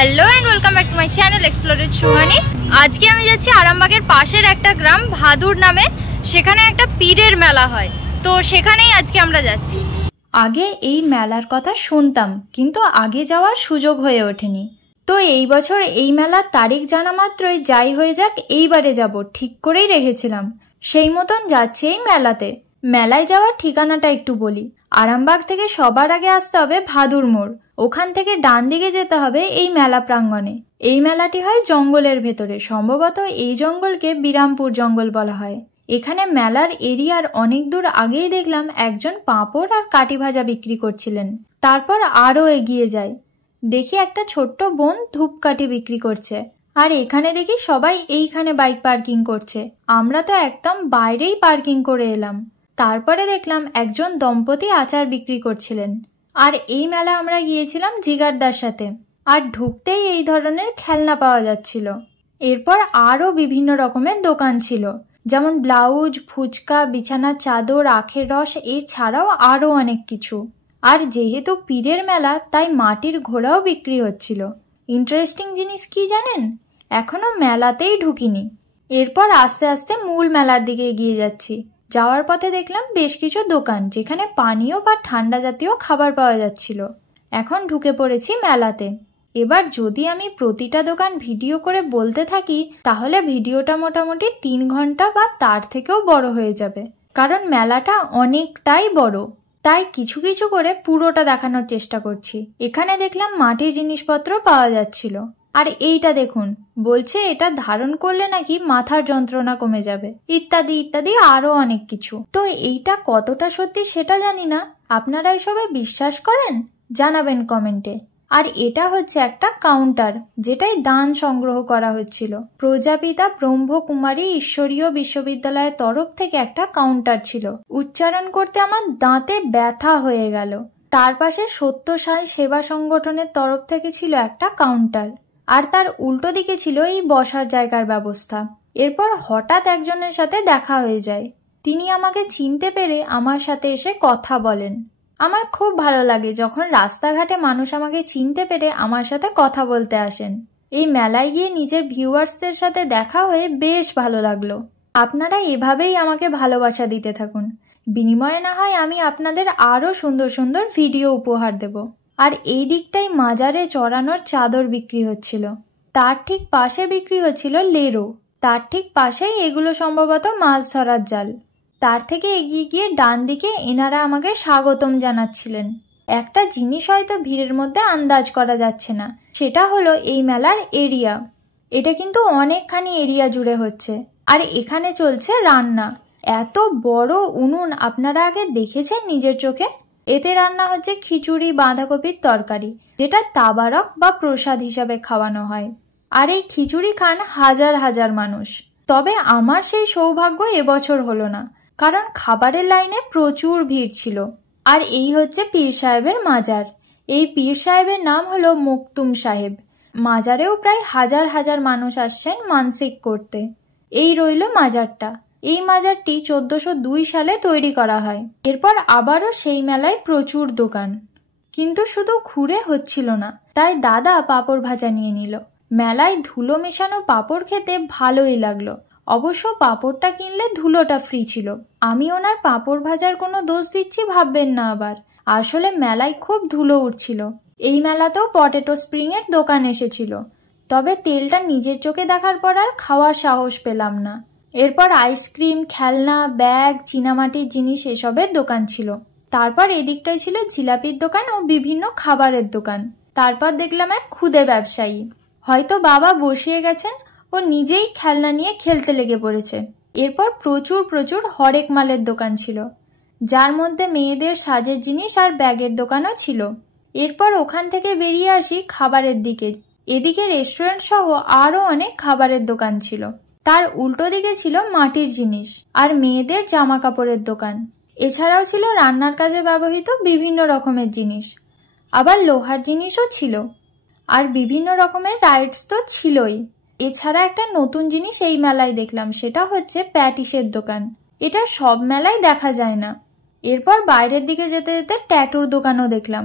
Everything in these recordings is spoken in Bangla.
Hello and welcome back to my channel explored Suhani. आज के আমি যাচ্ছি আরামবাগের পাশের একটা গ্রাম ভাদুর নামে, সেখানে একটা পীরের মেলা হয়, তো সেখানেই আজকে আমরা যাচ্ছি। আগে এই মেলার কথা শুনতাম, কিন্তু আগে যাওয়ার সুযোগ হয়ে ওঠেনি। তো এই বছর এই মেলার তারিখ জানা মাত্রই যাই হয়ে যাক এইবারে যাব ঠিক করেই রেখেছিলাম। সেই মতন যাচ্ছি এই মেলাতে। মেলায় যাওয়ার ঠিকানাটা একটু বলি। আরামবাগ থেকে সবার আগে আসতে হবে ভাদুর মোড়, ওখান থেকে ডান দিকে যেতে হবে এই মেলা প্রাঙ্গণে। এই মেলাটি হয় জঙ্গলের ভেতরে, সম্ভবত এই জঙ্গলকে বিরামপুর জঙ্গল বলা হয়। এখানে মেলার এরিয়ার অনেক দূর আগেই দেখলাম একজন পাঁপড় আর কাটি ভাজা বিক্রি করছিলেন। তারপর আরও এগিয়ে যাই, দেখি একটা ছোট্ট বোন ধূপকাঠি বিক্রি করছে, আর এখানে দেখি সবাই এইখানে বাইক পার্কিং করছে। আমরা তো একদম বাইরেই পার্কিং করে এলাম। তারপরে দেখলাম একজন দম্পতি আচার বিক্রি করছিলেন। আর এই মেলা আমরা গিয়েছিলাম জিগারদার সাথে, আর ঢুকতেই এই ধরনের খেলনা পাওয়া যাচ্ছিল। এরপর আরও বিভিন্ন রকমের দোকান ছিল, যেমন ব্লাউজ, ফুচকা, বিছানার চাদর, আখের রস, এছাড়াও আরও অনেক কিছু। আর যেহেতু পীরের মেলা, তাই মাটির ঘোড়াও বিক্রি হচ্ছিল। ইন্টারেস্টিং জিনিস কি জানেন, এখনো মেলাতেই ঢুকিনি। এরপর আস্তে আস্তে মূল মেলার দিকে এগিয়ে যাচ্ছি। যাওয়ার পথে দেখলাম বেশ কিছু দোকান, যেখানে পানীয় বা ঠান্ডা জাতীয় খাবার পাওয়া যাচ্ছিল। এখন ঢুকে পড়েছি মেলাতে। এবার যদি আমি প্রতিটা দোকান ভিডিও করে বলতে থাকি, তাহলে ভিডিওটা মোটামুটি 3 ঘন্টা বা তার থেকেও বড় হয়ে যাবে, কারণ মেলাটা অনেকটাই বড়। তাই কিছু কিছু করে পুরোটা দেখানোর চেষ্টা করছি। এখানে দেখলাম মাটির জিনিসপত্র পাওয়া যাচ্ছিল। আর এইটা দেখুন, বলছে এটা ধারণ করলে নাকি মাথার যন্ত্রণা কমে যাবে, ইত্যাদি ইত্যাদি আরো অনেক কিছু। তো এইটা কতটা সত্যি সেটা জানি না, আপনারা এসবে বিশ্বাস করেন? জানাবেন কমেন্টে। আর এটা হচ্ছে একটা কাউন্টার, যেটাই দান সংগ্রহ করা হচ্ছিল। প্রজাপিতা ব্রহ্মকুমারী ঈশ্বরীয় বিশ্ববিদ্যালয়ের তরফ থেকে একটা কাউন্টার ছিল। উচ্চারণ করতে আমার দাঁতে ব্যথা হয়ে গেল। তার পাশে সত্য সাই সেবা সংগঠনের তরফ থেকে ছিল একটা কাউন্টার, আর তার উল্টো দিকে ছিল এই বসার জায়গার ব্যবস্থা। এরপর হঠাৎ একজনের সাথে দেখা হয়ে যায়। তিনি আমাকে চিনতে পেরে আমার সাথে এসে কথা বলেন। আমার খুব ভালো লাগে যখন রাস্তাঘাটে মানুষ আমাকে চিনতে পেরে আমার সাথে কথা বলতে আসেন। এই মেলায় গিয়ে নিজের ভিউয়ার্সদের সাথে দেখা হয়ে বেশ ভালো লাগলো। আপনারা এভাবেই আমাকে ভালোবাসা দিতে থাকুন, বিনিময়ে না হয় আমি আপনাদের আরও সুন্দর সুন্দর ভিডিও উপহার দেব। আর এই দিকটাই মাজারে চড়ানোর চাদর বিক্রি হচ্ছিল। তার ঠিক পাশে বিক্রি হচ্ছিল লেরো। তার ঠিক পাশেই এগুলো সম্ভবত মাছ ধরার জাল। তার থেকে এগিয়ে গিয়ে ডান দিকে এনারা আমাকে স্বাগতম জানাচ্ছিলেন। একটা জিনিস হয়তো ভিড়ের মধ্যে আন্দাজ করা যাচ্ছে না, সেটা হলো এই মেলার এরিয়া। এটা কিন্তু অনেকখানি এরিয়া জুড়ে হচ্ছে, আর এখানে চলছে রান্না। এত বড় উনুন আপনারা আগে দেখেছেন নিজের চোখে? এতে রান্না হচ্ছে খিচুড়ি, বাঁধাকপির তরকারি, যেটা তাবারক বা প্রসাদ হিসাবে খাওয়ানো হয়। আর এই খিচুড়ি খান হাজার হাজার মানুষ। তবে আমার সেই সৌভাগ্য এবছর হলো না, কারণ খাবারের লাইনে প্রচুর ভিড় ছিল। আর এই হচ্ছে পীর সাহেবের মাজার। এই পীর সাহেবের নাম হলো মকতুম সাহেব। মাজারেও প্রায় হাজার হাজার মানুষ আসছেন মানসিক করতে। এই রইল মাজারটা। এই মাজারটি 1402 সালে তৈরি করা হয়। এরপর আবারও সেই মেলায় প্রচুর দোকান, কিন্তু শুধু ঘুরে হচ্ছিল না, তাই দাদা পাঁপড় ভাজা নিয়ে নিল। মেলায় ধুলো মেশানো পাঁপড় খেতে ভালোই লাগলো। অবশ্য পাঁপড়টা কিনলে ধুলোটা ফ্রি ছিল। আমি ওনার পাঁপড় ভাজার কোনো দোষ দিচ্ছি ভাববেন না আবার, আসলে মেলায় খুব ধুলো উঠছিল। এই মেলাতেও পটেটো স্প্রিং এর দোকান এসেছিল, তবে তেলটা নিজের চোখে দেখার পর আর খাওয়ার সাহস পেলাম না। এরপর আইসক্রিম, খেলনা, ব্যাগ, চীনামাটির জিনিস এসবের দোকান ছিল। তারপর এদিকটাই ছিল জিলাপির দোকান ও বিভিন্ন খাবারের দোকান। তারপর দেখলাম এক খুদে ব্যবসায়ী, হয়তো বাবা বসিয়ে গেছেন ও নিজেই খেলনা নিয়ে খেলতে লেগে পড়েছে। এরপর প্রচুর প্রচুর হরেক মালের দোকান ছিল, যার মধ্যে মেয়েদের সাজের জিনিস আর ব্যাগের দোকানও ছিল। এরপর ওখান থেকে বেরিয়ে আসি খাবারের দিকে। এদিকে রেস্টুরেন্ট সহ আরও অনেক খাবারের দোকান ছিল। তার উল্টো দিকে ছিল মাটির জিনিস আর মেয়েদের জামা কাপড়ের দোকান। এছাড়াও ছিল রান্নার কাজে ব্যবহৃত বিভিন্ন রকমের জিনিস, আবার লোহার জিনিসও ছিল। আর বিভিন্ন রকমের রাইডস তো ছিলই। এছাড়া একটা নতুন জিনিস এই মেলায় দেখলাম, সেটা হচ্ছে প্যাটিসের দোকান। এটা সব মেলায় দেখা যায় না। এরপর বাইরের দিকে যেতে যেতে ট্যাটুর দোকানও দেখলাম।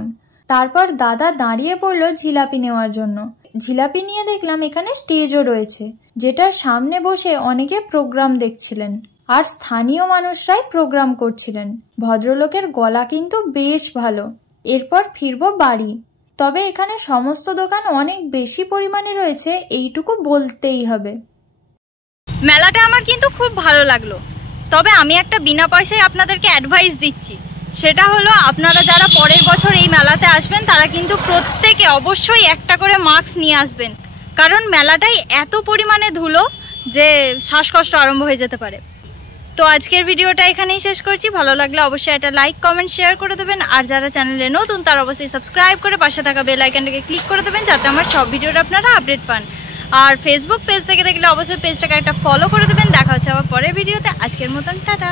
তারপর দাদা দাঁড়িয়ে পড়লো জিলাপি নেওয়ার জন্য। ঝিলাপি নিয়ে দেখলাম এখানে স্টেজও রয়েছে, যেটার সামনে বসে অনেকে প্রোগ্রাম দেখছিলেন আর স্থানীয় মানুষরাই প্রোগ্রাম করছিলেন। ভদ্রলোকের গলা কিন্তু বেশ ভালো। এরপর ফিরবো বাড়ি। তবে এখানে সমস্ত দোকান অনেক বেশি পরিমাণে রয়েছে, এইটুকু বলতেই হবে। মেলাটা আমার কিন্তু খুব ভালো লাগলো। তবে আমি একটা বিনা পয়সায় আপনাদেরকে অ্যাডভাইস দিচ্ছি, সেটা হলো আপনারা যারা পরের বছর এই মেলাতে আসবেন তারা কিন্তু প্রত্যেকে অবশ্যই একটা করে মাস্ক নিয়ে আসবেন, কারণ মেলাটাই এত পরিমাণে ধুলো যে শ্বাসকষ্ট আরম্ভ হয়ে যেতে পারে। তো আজকের ভিডিওটা এখানেই শেষ করছি। ভালো লাগলে অবশ্যই একটা লাইক, কমেন্ট, শেয়ার করে দেবেন। আর যারা চ্যানেলে নতুন তারা অবশ্যই সাবস্ক্রাইব করে পাশে থাকা বেল আইকনটাকে ক্লিক করে দেবেন, যাতে আমার সব ভিডিওটা আপনারা আপডেট পান। আর ফেসবুক পেজ থেকে দেখলে অবশ্যই পেজটাকে একটা ফলো করে দেবেন। দেখা হচ্ছে আবার পরের ভিডিওতে। আজকের মতন টাটা।